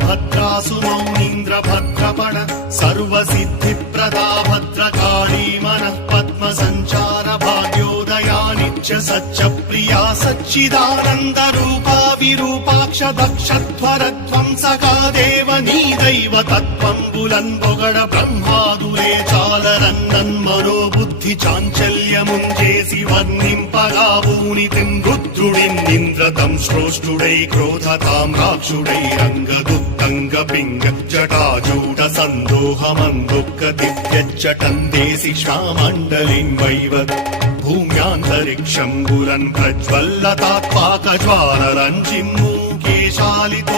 भद्रासु मौनीन्द्र भद्रपण सर्वसिद्धिप्रदा भद्रकाली मनः पद्म संचार भाग्योदया नित्य सच्च प्रिया सच्चिदानन्द रूपा विरूपाक्ष दक्षध्वर ध्वंसका देव नी दैव तत्त्वं పొగడ బ్రహ్మాదులే చాలరన్నన్మనోబుద్ధి చాంచల్యముంజేసి వర్ణింపగా భూనితిం రుద్రుడిన్నింద్రతం శ్రోష్ఠుడై క్రోధతాం రాక్షుడై రంగదుత్తంగ పింగ జటాజూట సందోహమందుఃఖ దివ్యచ్చటందేసి శ్వామండలిన్వైవ భూమ్యాంతరిక్షంబులన్ ప్రజ్వల్లతాత్పాక జ్వాలరంజిమ్మూ కేశాలితో